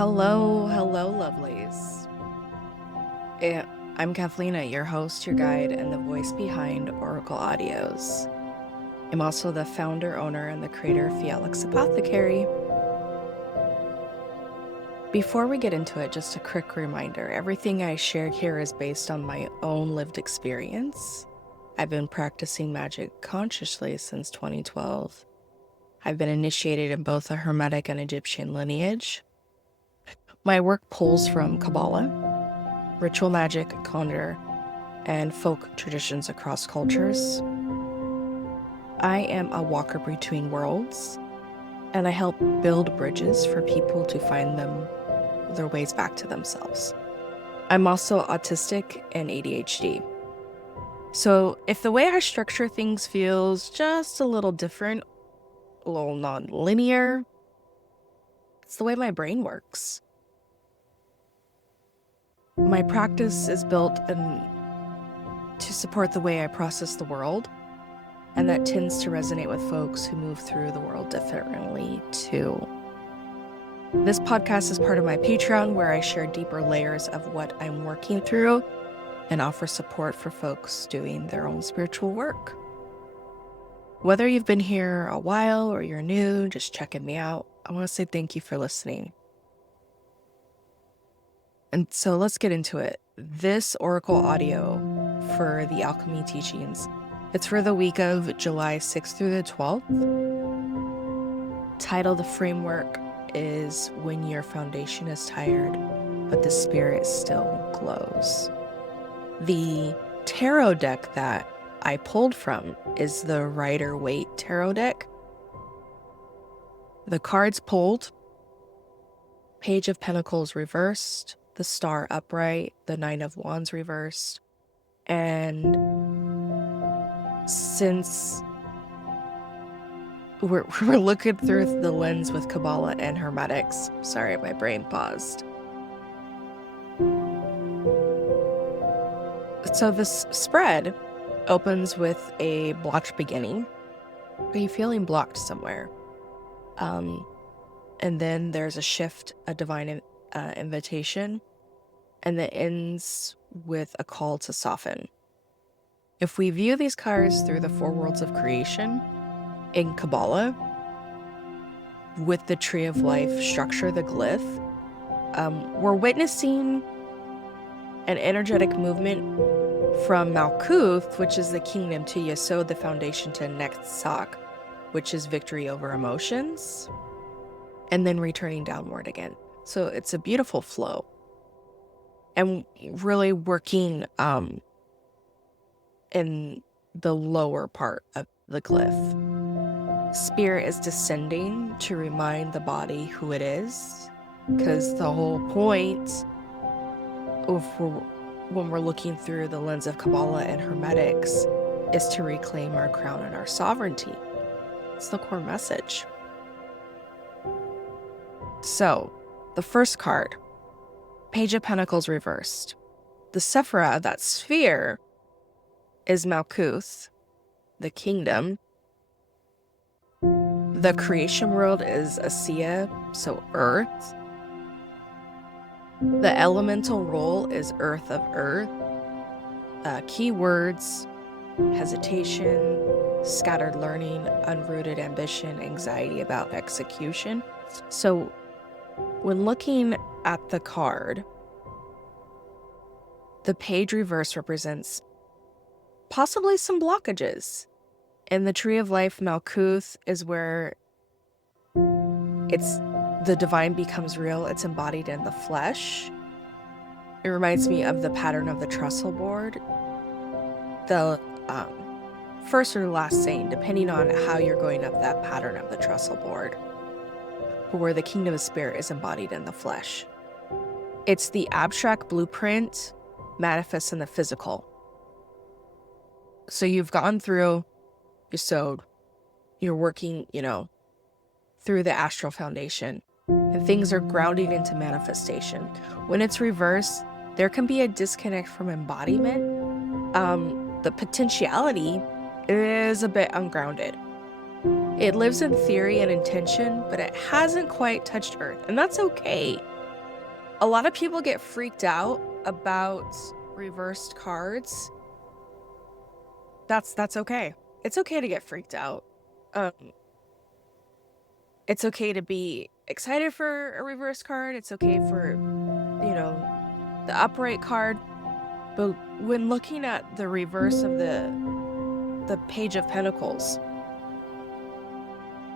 Hello, lovelies. I'm Cathelina, your host, your guide, and the voice behind Oracle Audios. I'm also the founder, owner, and the creator of Felix Apothecary. Before we get into it, just a quick reminder, everything I share here is based on my own lived experience. I've been practicing magic consciously since 2012. I've been initiated in both a Hermetic and Egyptian lineage. My work pulls from Kabbalah, ritual magic, conjure, and folk traditions across cultures. I am a walker between worlds, and I help build bridges for people to find their ways back to themselves. I'm also autistic and ADHD. So if the way I structure things feels just a little different, a little non-linear, it's the way my brain works. My practice is built to support the way I process the world, and that tends to resonate with folks who move through the world differently too. This podcast is part of my Patreon, where I share deeper layers of what I'm working through and offer support for folks doing their own spiritual work. Whether you've been here a while or you're new, just checking me out, I want to say thank you for listening. And so let's get into it. This Oracle audio for the Alchemy teachings, it's for the week of July 6th through the 12th. Title, the framework is When Your Foundation is Tired, but the Spirit Still Glows. The tarot deck that I pulled from is the Rider-Waite tarot deck. The cards pulled: Page of Pentacles reversed, the Star upright, the Nine of Wands reversed. And since we're looking through the lens with Kabbalah and Hermetics, sorry, my brain paused. So this spread opens with a blocked beginning. Are you feeling blocked somewhere? And then there's a shift, a divine invitation, and that ends with a call to soften. If we view these cards through the four worlds of creation in Kabbalah, with the Tree of Life structure, the glyph, we're witnessing an energetic movement from Malkuth, which is the kingdom, to Yesod, the foundation, to Netzach, which is victory over emotions, and then returning downward again. So it's a beautiful flow. And really working in the lower part of the glyph. Spirit is descending to remind the body who it is, because the whole point of when we're looking through the lens of Kabbalah and Hermetics is to reclaim our crown and our sovereignty. It's the core message. So, the first card, Page of Pentacles reversed. The Sephira of that sphere is Malkuth, the kingdom. The creation world is Asiya, so earth. The elemental role is earth of earth. Keywords: hesitation, scattered learning, unrooted ambition, anxiety about execution. So when looking at the card, the page reverse represents possibly some blockages. In the Tree of Life, Malkuth is where the divine becomes real. It's embodied in the flesh. It reminds me of the pattern of the trestle board. The first or last saying, depending on how you're going up that pattern of the trestle board, where the kingdom of spirit is embodied in the flesh. It's the abstract blueprint manifests in the physical. So you've gone through Yesod, you're working, through the astral foundation, and things are grounding into manifestation. When it's reversed, there can be a disconnect from embodiment. The potentiality is a bit ungrounded. It lives in theory and intention, but it hasn't quite touched earth, and that's okay. A lot of people get freaked out about reversed cards. That's okay. It's okay to get freaked out. Um, it's okay to be excited for a reverse card. It's okay for, the upright card. But when looking at the reverse of the Page of Pentacles,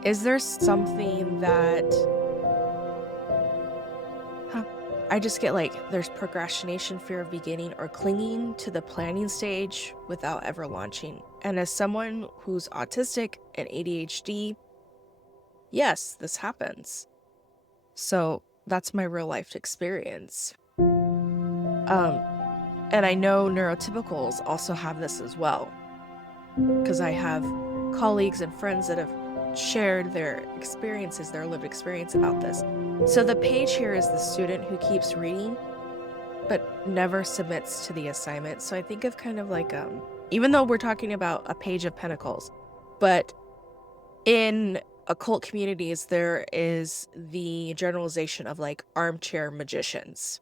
is there something that I just get like there's procrastination, fear of beginning, or clinging to the planning stage without ever launching? And as someone who's autistic and ADHD, yes, this happens. So that's my real life experience. And I know neurotypicals also have this as well, because I have colleagues and friends that have shared their experiences, their lived experience about this. So the page here is the student who keeps reading but never submits to the assignment. So I think of kind of like, even though we're talking about a Page of Pentacles, but in occult communities, there is the generalization of like armchair magicians.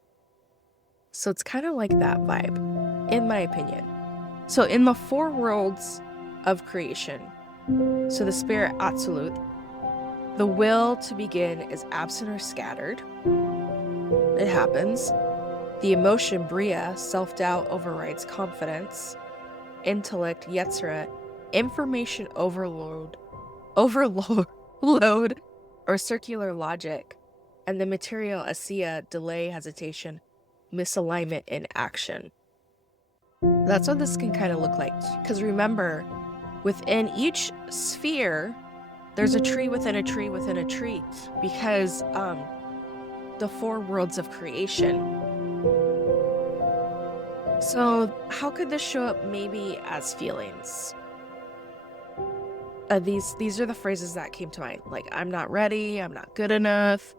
So it's kind of like that vibe, in my opinion. So in the four worlds of creation, so the spirit absolute, the will to begin is absent or scattered. It happens. The emotion bria, self-doubt overrides confidence. Intellect yetzira, information overload, or circular logic. And the material asiya, delay, hesitation, misalignment in action. That's what this can kind of look like. Because remember, within each sphere, there's a tree within a tree within a tree, because the four worlds of creation. So how could this show up maybe as feelings? These are the phrases that came to mind. Like, I'm not ready, I'm not good enough.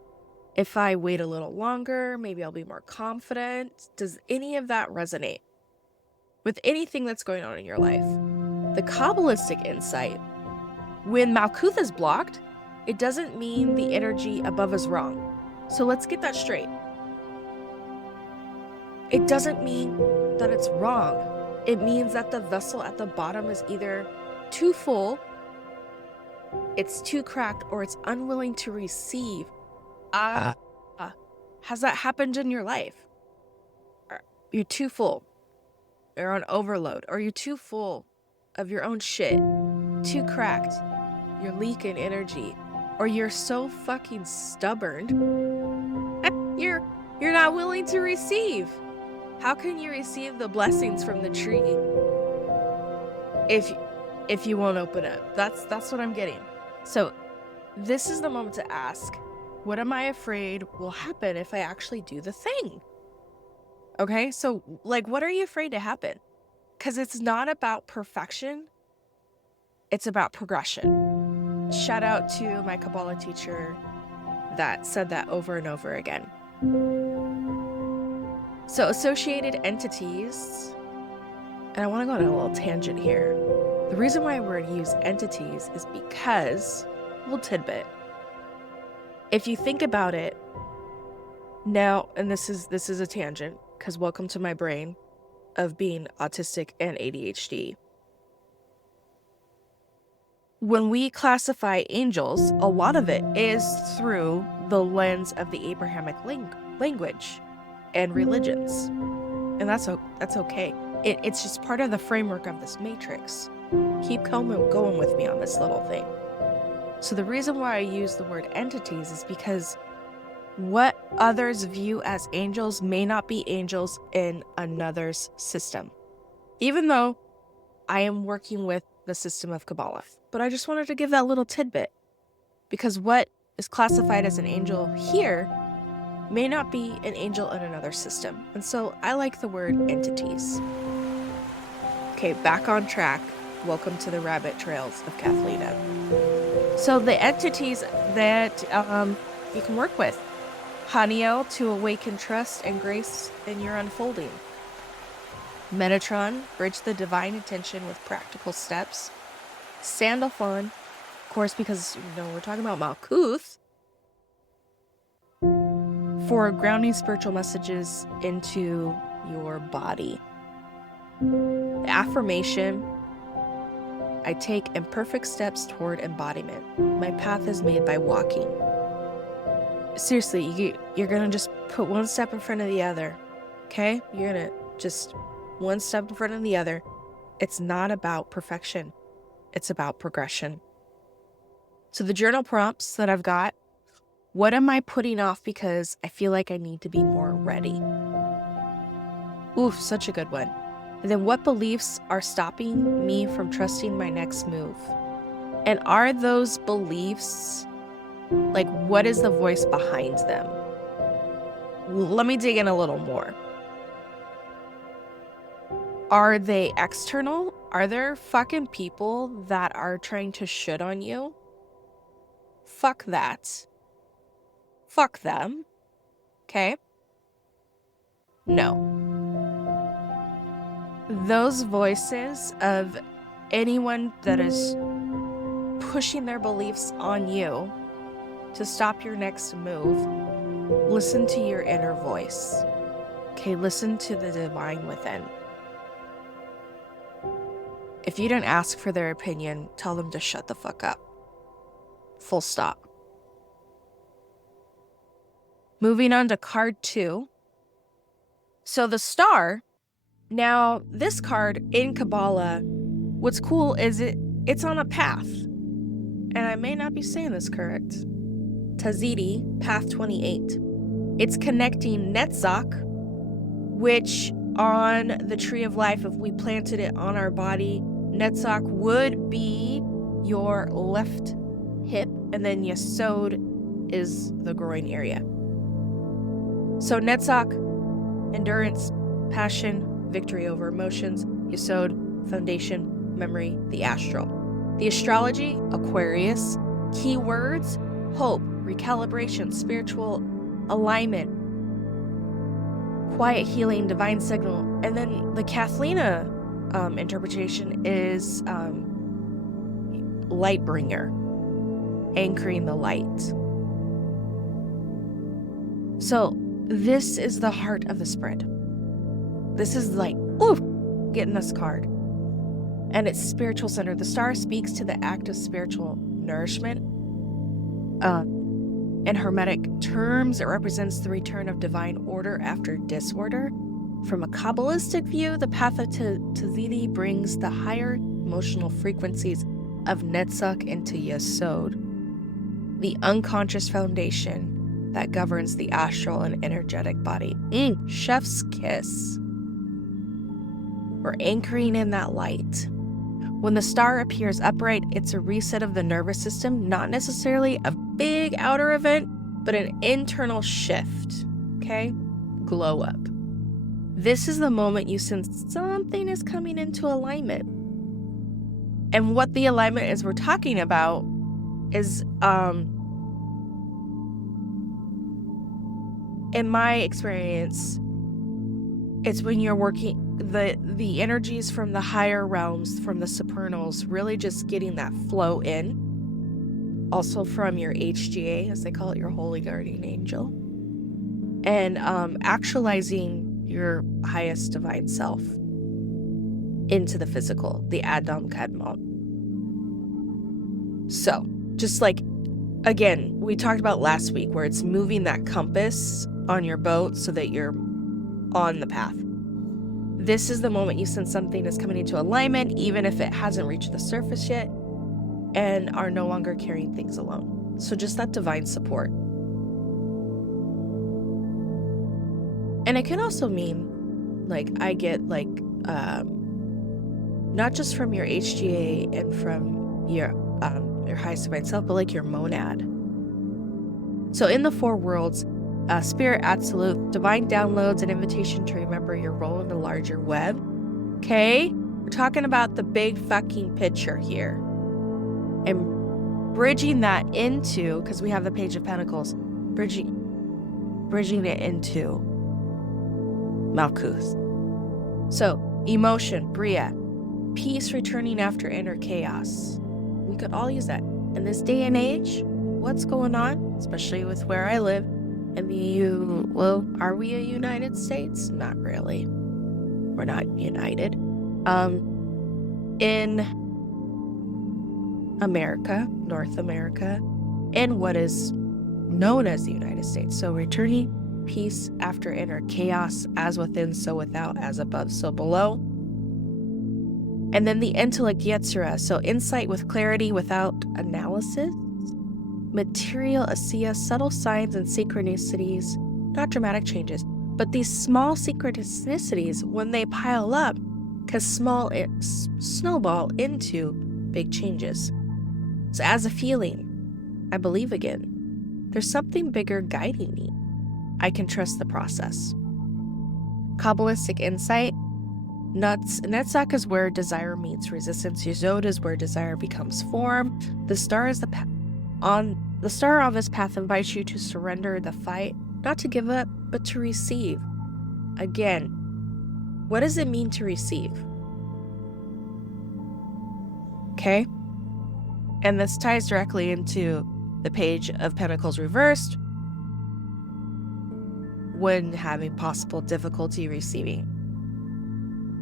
If I wait a little longer, maybe I'll be more confident. Does any of that resonate with anything that's going on in your life? The Kabbalistic insight, when Malkuth is blocked, it doesn't mean the energy above is wrong. So let's get that straight. It doesn't mean that it's wrong. It means that the vessel at the bottom is either too full, it's too cracked, or it's unwilling to receive. Has that happened in your life? You're too full. You're on overload, or you're too full of your own shit, too cracked. You're leaking energy, or you're so fucking stubborn. You're not willing to receive. How can you receive the blessings from the tree if you won't open up? That's what I'm getting. So this is the moment to ask, what am I afraid will happen if I actually do the thing? Okay, so like, what are you afraid to happen? Because it's not about perfection, it's about progression. Shout out to my Kabbalah teacher that said that over and over again. So associated entities, and I want to go on a little tangent here. The reason why we're going to use entities is because, a little tidbit, if you think about it now, and this is a tangent, because welcome to my brain of being autistic and ADHD. When we classify angels, a lot of it is through the lens of the Abrahamic language and religions. And that's okay. It's just part of the framework of this matrix. Keep going with me on this little thing. So the reason why I use the word entities is because what others view as angels may not be angels in another's system. Even though I am working with the system of Kabbalah. But I just wanted to give that little tidbit, because what is classified as an angel here may not be an angel in another system. And so I like the word entities. Okay, back on track. Welcome to the rabbit trails of Cathelina. So the entities that you can work with. Haniel, to awaken trust and grace in your unfolding. Metatron, bridge the divine intention with practical steps. Sandalphon, of course, because we're talking about Malkuth. for grounding spiritual messages into your body. The affirmation: I take imperfect steps toward embodiment. My path is made by walking. Seriously, you're gonna just put one step in front of the other, okay? You're gonna just one step in front of the other. It's not about perfection. It's about progression. So the journal prompts that I've got: what am I putting off because I feel like I need to be more ready? Oof, such a good one. And then, what beliefs are stopping me from trusting my next move? And are those beliefs, like, what is the voice behind them? Let me dig in a little more. Are they external? Are there fucking people that are trying to shit on you? Fuck that. Fuck them. Okay? No. Those voices of anyone that is pushing their beliefs on you to stop your next move, listen to your inner voice. Okay, listen to the divine within. If you didn't ask for their opinion, tell them to shut the fuck up. Full stop. Moving on to card 2. So the star, now this card in Kabbalah, what's cool is it's on a path. And I may not be saying this correct. Tazidi, path 28. It's connecting Netzach, which on the tree of life, if we planted it on our body, Netzach would be your left hip, and then Yesod is the groin area. So Netzach, endurance, passion, victory over emotions. Yesod, foundation, memory, the astral. The astrology, Aquarius. Keywords, hope, recalibration, spiritual alignment, quiet healing, divine signal. And then the Cathelina interpretation is light bringer, anchoring the light. So this is the heart of the spread. This is like, ooh, getting this card. And it's spiritual center. The star speaks to the act of spiritual nourishment. In Hermetic terms, it represents the return of divine order after disorder. From a Kabbalistic view, the path of Tazidi brings the higher emotional frequencies of Netzach into Yesod, the unconscious foundation that governs the astral and energetic body. Chef's kiss. We're anchoring in that light. When the star appears upright, it's a reset of the nervous system, not necessarily a big outer event, but an internal shift, okay? Glow up. This is the moment you sense something is coming into alignment. And what the alignment is we're talking about is, in my experience, it's when you're working the energies from the higher realms, from the supernals, really just getting that flow in. Also from your HGA, as they call it, your holy guardian angel. And actualizing your highest divine self into the physical, the Adam Kadmon. So, just like, again, we talked about last week where it's moving that compass on your boat so that you're on the path. This is the moment you sense something is coming into alignment, even if it hasn't reached the surface yet, and are no longer carrying things alone. So just that divine support. And it can also mean, like, I get, like, not just from your HGA and from your highest divine self, but like your monad. So in the 4 worlds, spirit absolute, divine downloads, an invitation to remember your role in the larger web. Okay? We're talking about the big fucking picture here. And bridging that into, because we have the Page of Pentacles, bridging it into Malkuth. So, emotion, Bria, peace returning after inner chaos. We could all use that. In this day and age, what's going on, especially with where I live, And the EU, well, are we a United States? Not really. We're not united. In America, North America, in what is known as the United States. So returning peace after inner chaos, as within, so without, as above, so below. And then the intellect Yetzirah, so insight with clarity without analysis. Material Asiya, subtle signs and synchronicities, not dramatic changes, but these small synchronicities, when they pile up, can snowball into big changes. So as a feeling, I believe again, there's something bigger guiding me. I can trust the process. Kabbalistic insight, Netzach is where desire meets resistance. Yesod is where desire becomes form. The star is the star on this path invites you to surrender the fight, not to give up, but to receive. Again, what does it mean to receive? Okay? And this ties directly into the Page of Pentacles reversed when having possible difficulty receiving.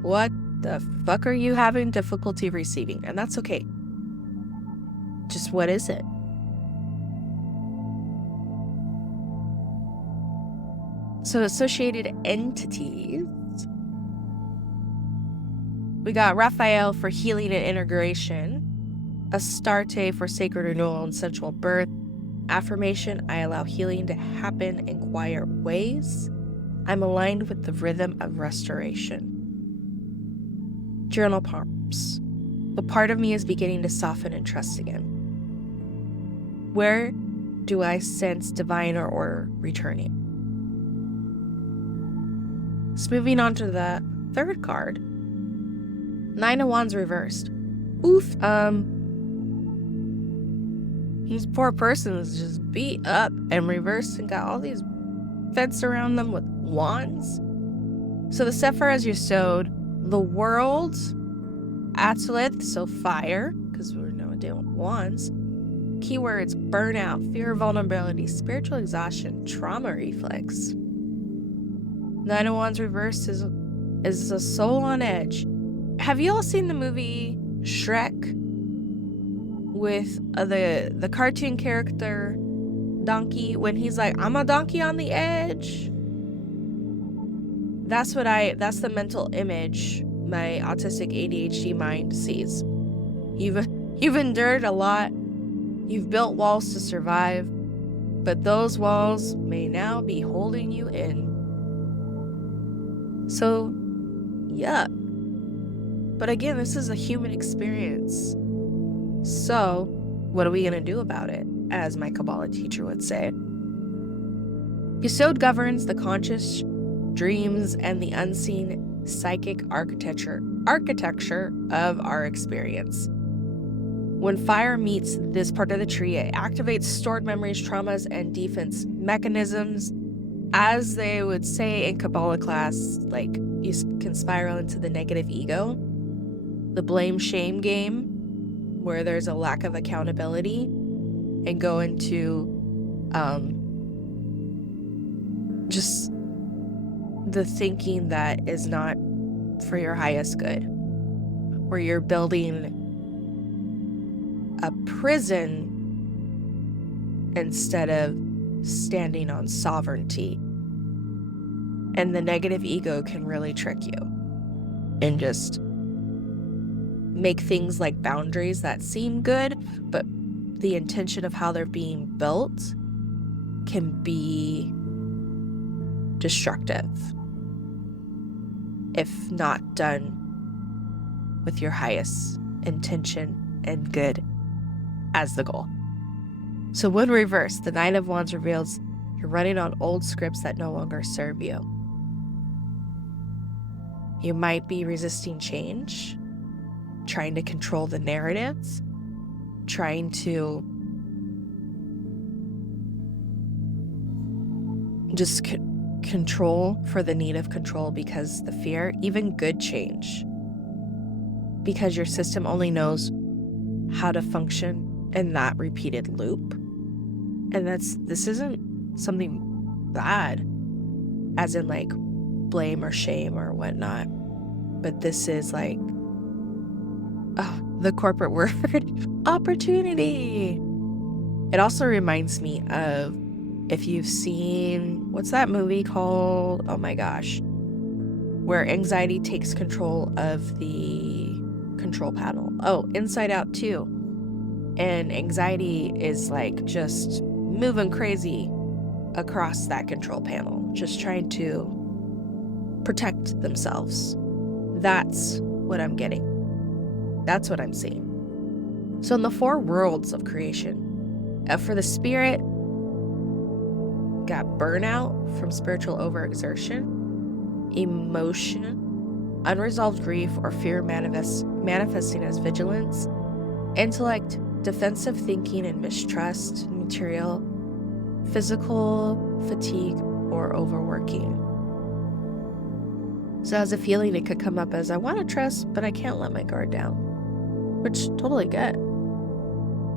What the fuck are you having difficulty receiving? And that's okay. Just what is it? So associated entities. We got Raphael for healing and integration. Astarte for sacred renewal and sensual birth. Affirmation, I allow healing to happen in quiet ways. I'm aligned with the rhythm of restoration. Journal prompts. The part of me is beginning to soften and trust again. Where do I sense divine or order returning? So moving on to the third card. Nine of Wands reversed. Oof. This poor person is just beat up and reversed and got all these fenced around them with wands. So the Sephir as you sowed, the world, Atzilith, so fire, because we're now dealing with wands. Keywords, burnout, fear of vulnerability, spiritual exhaustion, trauma reflex. Nine of Wands reversed is a soul on edge. Have you all seen the movie Shrek? With the cartoon character donkey, when he's like, I'm a donkey on the edge. That's the mental image my autistic ADHD mind sees. You've endured a lot. You've built walls to survive, but those walls may now be holding you in. So, yuck. But again, this is a human experience. So, what are we going to do about it, as my Kabbalah teacher would say? Yesod governs the conscious dreams and the unseen psychic architecture of our experience. When fire meets this part of the tree, it activates stored memories, traumas, and defense mechanisms. As they would say in Kabbalah class, like, you can spiral into the negative ego, the blame-shame game, where there's a lack of accountability, and go into just the thinking that is not for your highest good, where you're building a prison instead of standing on sovereignty. And the negative ego can really trick you and just make things like boundaries that seem good, but the intention of how they're being built can be destructive if not done with your highest intention and good as the goal. So when reversed, the Nine of Wands reveals you're running on old scripts that no longer serve you. You might be resisting change, trying to control the narratives, trying to just control for the need of control, because the fear, even good change, because your system only knows how to function in that repeated loop. And this isn't something bad, as in like blame or shame or whatnot. But this is like, the corporate word, opportunity. It also reminds me of, if you've seen, what's that movie called? Oh my gosh. Where anxiety takes control of the control panel. Oh, Inside Out 2. And anxiety is like just moving crazy across that control panel, just trying to protect themselves. That's what I'm getting. That's what I'm seeing. So in the 4 worlds of creation, for the spirit, got burnout from spiritual overexertion, emotion, unresolved grief or fear manifesting as vigilance, intellect, defensive thinking and mistrust, material, physical fatigue or overworking. So as a feeling, it could come up as, I want to trust, but I can't let my guard down, which totally good.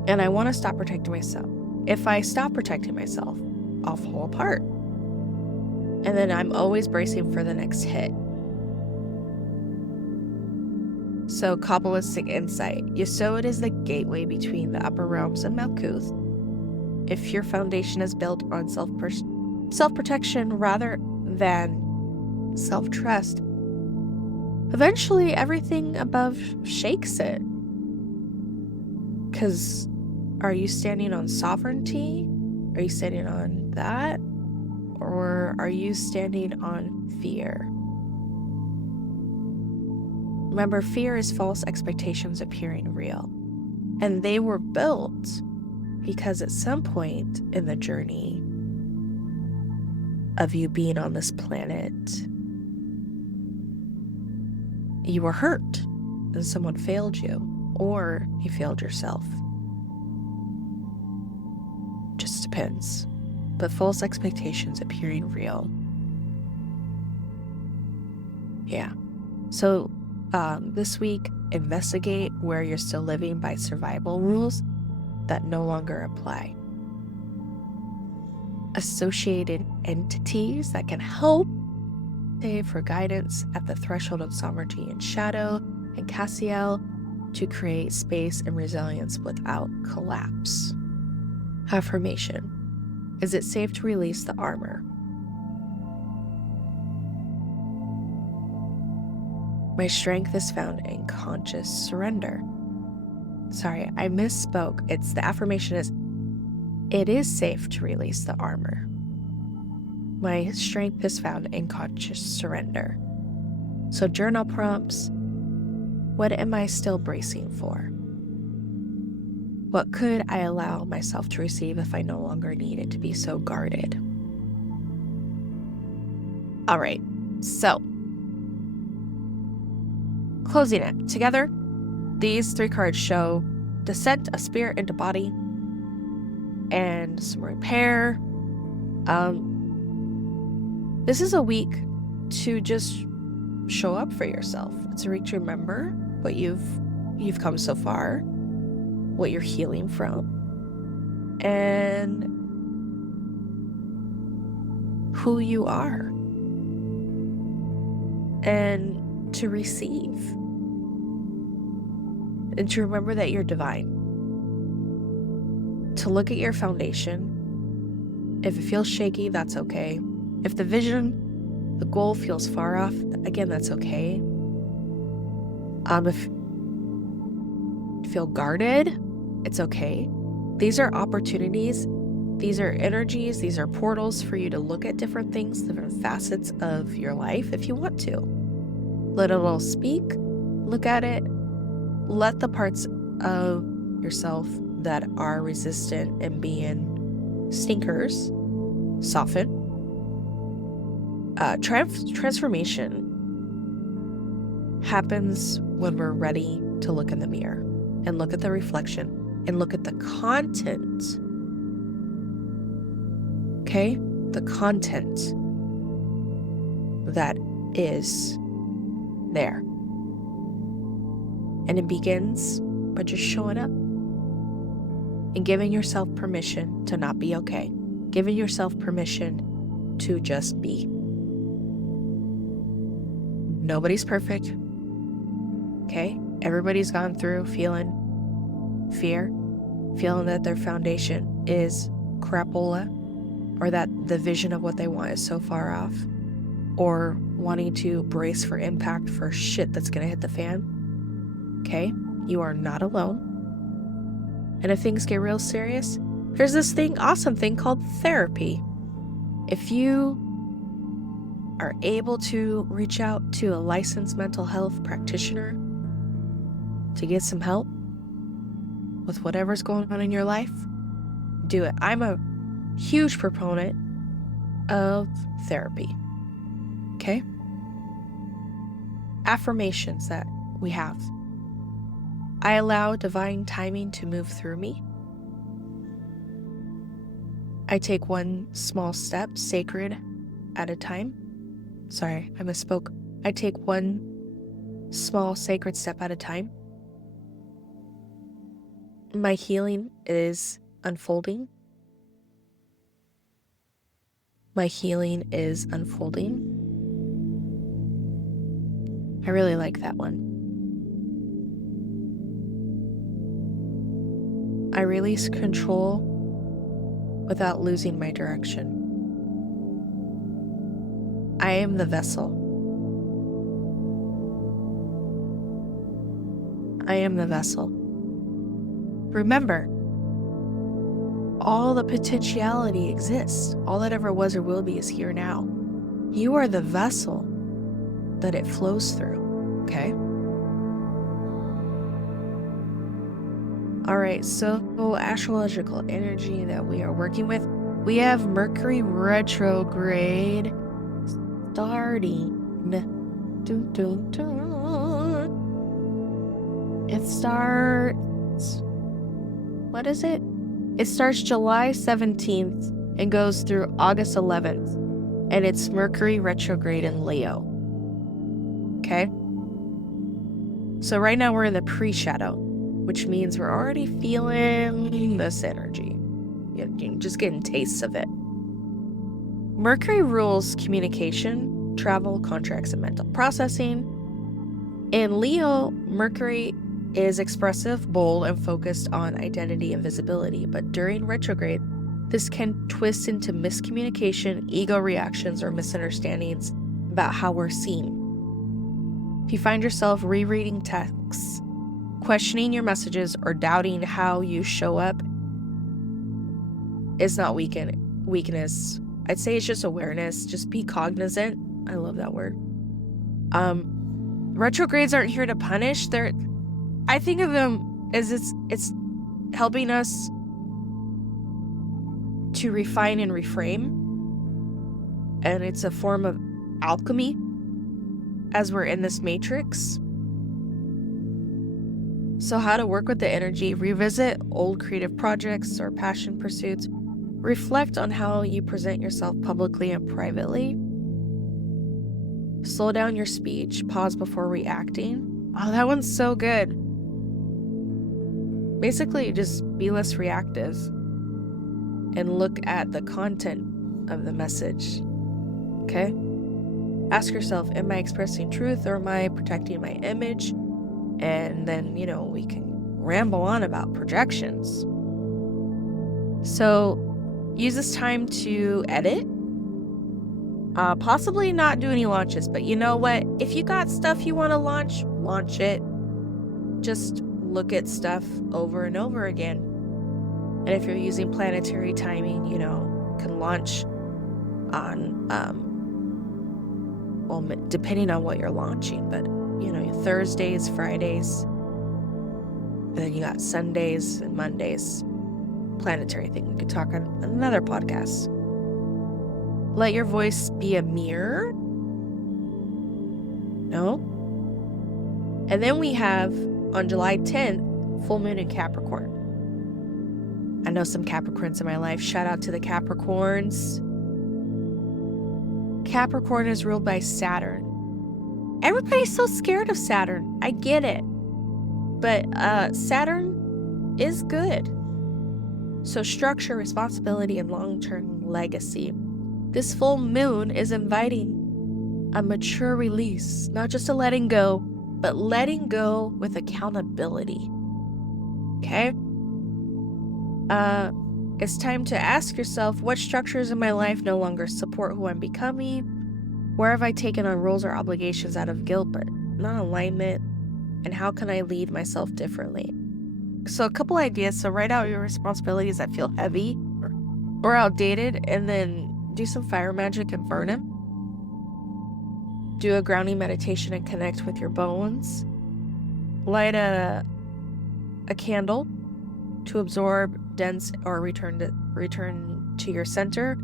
And I want to stop protecting myself. If I stop protecting myself, I'll fall apart. And then I'm always bracing for the next hit. So Kabbalistic insight. Yesod is the gateway between the upper realms and Malkuth. If your foundation is built on self-protection rather than self-trust, eventually everything above shakes it. Because are you standing on sovereignty? Are you standing on that? Or are you standing on fear? Remember, fear is false expectations appearing real. And they were built because at some point in the journey of you being on this planet, you were hurt and someone failed you, or you failed yourself. Just depends. But false expectations appearing real. Yeah. So this week, investigate where you're still living by survival rules that no longer apply. Associated entities that can help for guidance at the threshold of sovereignty and shadow, and Cassiel to create space and resilience without collapse. Affirmation. Is it safe to release the armor? My strength is found in conscious surrender. Sorry, I misspoke. It's the affirmation is, it is safe to release the armor. My strength is found in conscious surrender. So journal prompts. What am I still bracing for? What could I allow myself to receive if I no longer needed to be so guarded? All right, so closing it together, these 3 cards show descent of spirit into body and some repair. This is a week to just show up for yourself. It's a week to remember what you've come so far, what you're healing from, and who you are, and to receive, and to remember that you're divine. To look at your foundation. If it feels shaky, that's okay. If the vision, the goal feels far off, again, that's okay. If you feel guarded, it's okay. These are opportunities. These are energies. These are portals for you to look at different things, different facets of your life if you want to. Let it all speak. Look at it. Let the parts of yourself that are resistant and being stinkers soften. Transformation happens when we're ready to look in the mirror and look at the reflection and look at the content. Okay? The content that is there. And it begins by just showing up and giving yourself permission to not be okay. Giving yourself permission to just be. Nobody's perfect. Okay? Everybody's gone through feeling fear, feeling that their foundation is crapola, or that the vision of what they want is so far off, or wanting to brace for impact for shit that's gonna hit the fan. Okay? You are not alone. And if things get real serious, there's this awesome thing called therapy. If you are able to reach out to a licensed mental health practitioner to get some help with whatever's going on in your life, do it. I'm a huge proponent of therapy. Okay? Affirmations that we have. I allow divine timing to move through me. I take one small step, sacred, at a time. Sorry, I misspoke. I take one small sacred step at a time. My healing is unfolding. My healing is unfolding. I really like that one. I release control without losing my direction. I am the vessel. I am the vessel. Remember, all the potentiality exists. All that ever was or will be is here now. You are the vessel that it flows through, okay? All right, so astrological energy that we are working with. We have Mercury Retrograde starting. Dun, dun, dun. It starts... What is it? It starts July 17th and goes through August 11th. And it's Mercury Retrograde in Leo. Okay? So right now we're in the pre-shadow, which means we're already feeling this energy. You're just getting tastes of it. Mercury rules communication, travel, contracts, and mental processing. In Leo, Mercury is expressive, bold, and focused on identity and visibility. But during retrograde, this can twist into miscommunication, ego reactions, or misunderstandings about how we're seen. If you find yourself rereading texts, questioning your messages, or doubting how you show up, it's not weakness. I'd say it's just awareness. Just be cognizant. I love that word. Retrogrades aren't here to punish. I think of them as it's helping us to refine and reframe. And it's a form of alchemy as we're in this matrix. So how to work with the energy: revisit old creative projects or passion pursuits. Reflect on how you present yourself publicly and privately. Slow down your speech. Pause before reacting. Oh, that one's so good. Basically, just be less reactive and look at the content of the message. Okay? Ask yourself, am I expressing truth or am I protecting my image? And then, we can ramble on about projections. So use this time to edit. Possibly not do any launches, but you know what? If you got stuff you want to launch it. Just look at stuff over and over again. And if you're using planetary timing, can launch on, depending on what you're launching, but Thursdays, Fridays, and then you got Sundays and Mondays. Planetary thing. We could talk on another podcast. Let your voice be a mirror. No. And then we have, on July 10th, full moon in Capricorn. I know some Capricorns in my life. Shout out to the Capricorns. Capricorn is ruled by Saturn. Everybody's so scared of Saturn. I get it. But Saturn is good. So structure, responsibility, and long-term legacy. This full moon is inviting a mature release, not just a letting go, but letting go with accountability. Okay? It's time to ask yourself, what structures in my life no longer support who I'm becoming? Where have I taken on roles or obligations out of guilt but not alignment? And how can I lead myself differently? So a couple ideas. So write out your responsibilities that feel heavy or outdated, and then do some fire magic and burn them. Do a grounding meditation and connect with your bones. Light a candle to absorb, dense, or return to your center.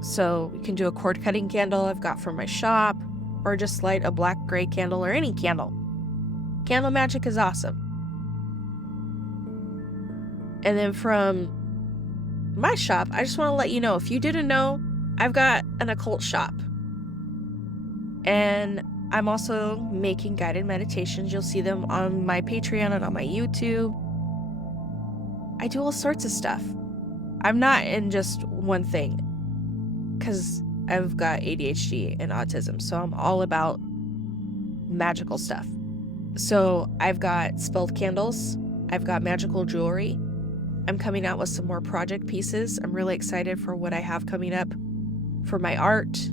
So you can do a cord cutting candle I've got from my shop, or just light a black gray candle or any candle. Candle magic is awesome. And then from my shop, I just want to let you know, if you didn't know, I've got an occult shop. And I'm also making guided meditations. You'll see them on my Patreon and on my YouTube. I do all sorts of stuff. I'm not in just one thing, because I've got ADHD and autism, so I'm all about magical stuff. So I've got spelled candles. I've got magical jewelry. I'm coming out with some more project pieces. I'm really excited for what I have coming up for my art.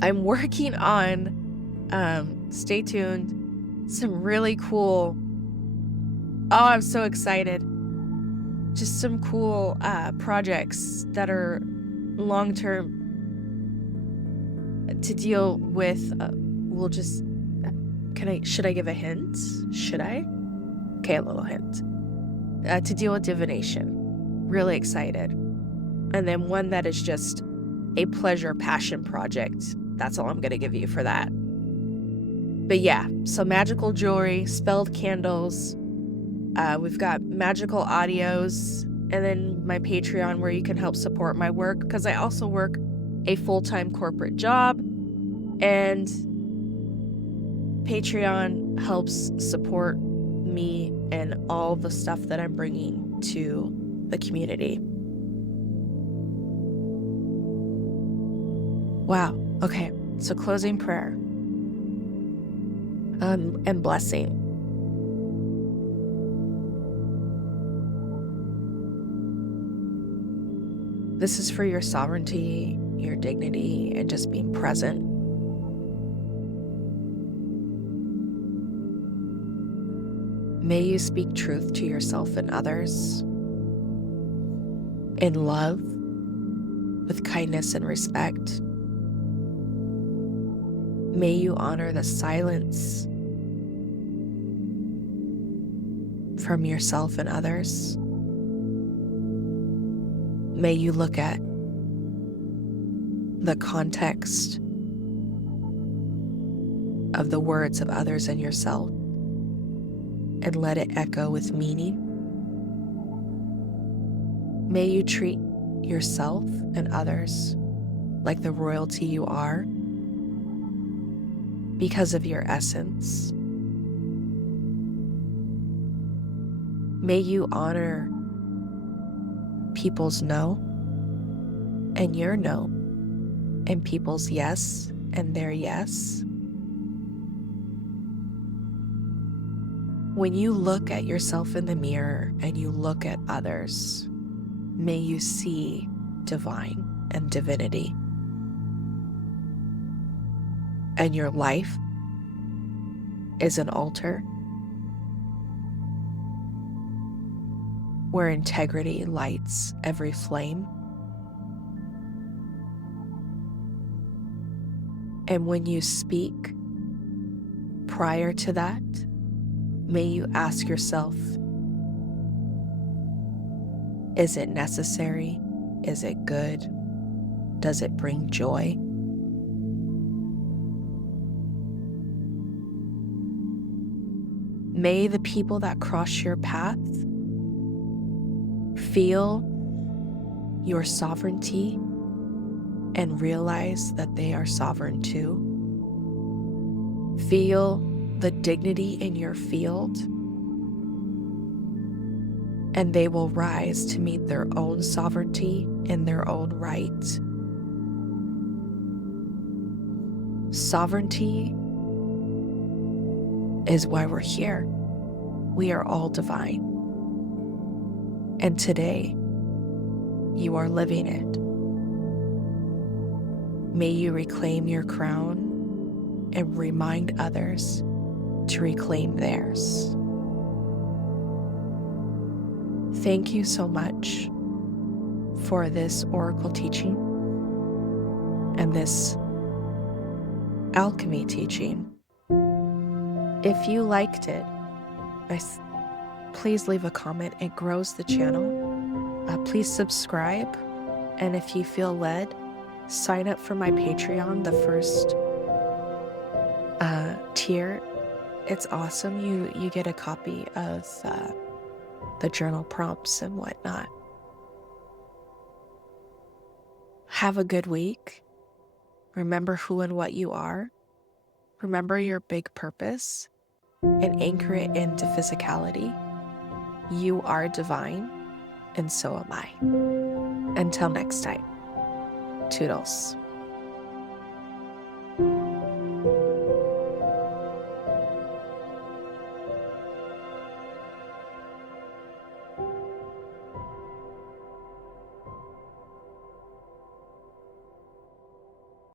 I'm working on, stay tuned, some really cool, I'm so excited. Just some cool projects that are long-term to deal with, should I give a hint? Should I? Okay, a little hint. To deal with divination. Really excited. And then one that is just a pleasure passion project. That's all I'm going to give you for that. But yeah, so magical jewelry, spelled candles. We've got magical audios, and then my Patreon where you can help support my work, because I also work a full-time corporate job, and Patreon helps support me and all the stuff that I'm bringing to the community. Wow. Okay. So closing prayer and blessing. This is for your sovereignty, your dignity, and just being present. May you speak truth to yourself and others in love, with kindness and respect. May you honor the silence from yourself and others. May you look at the context of the words of others and yourself and let it echo with meaning. May you treat yourself and others like the royalty you are because of your essence. May you honor people's no and your no, and people's yes and their yes. When you look at yourself in the mirror and you look at others, may you see divine and divinity. And your life is an altar where integrity lights every flame. And when you speak prior to that, may you ask yourself, is it necessary? Is it good? Does it bring joy? May the people that cross your path feel your sovereignty and realize that they are sovereign too. Feel the dignity in your field and they will rise to meet their own sovereignty in their own right. Sovereignty is why we're here. We are all divine. And today, you are living it. May you reclaim your crown and remind others to reclaim theirs. Thank you so much for this oracle teaching and this alchemy teaching. If you liked it, please leave a comment. It grows the channel. Please subscribe. And if you feel led, sign up for my Patreon, the first tier. It's awesome. You get a copy of the journal prompts and whatnot. Have a good week. Remember who and what you are. Remember your big purpose and anchor it into physicality. You are divine, and so am I. Until next time, toodles.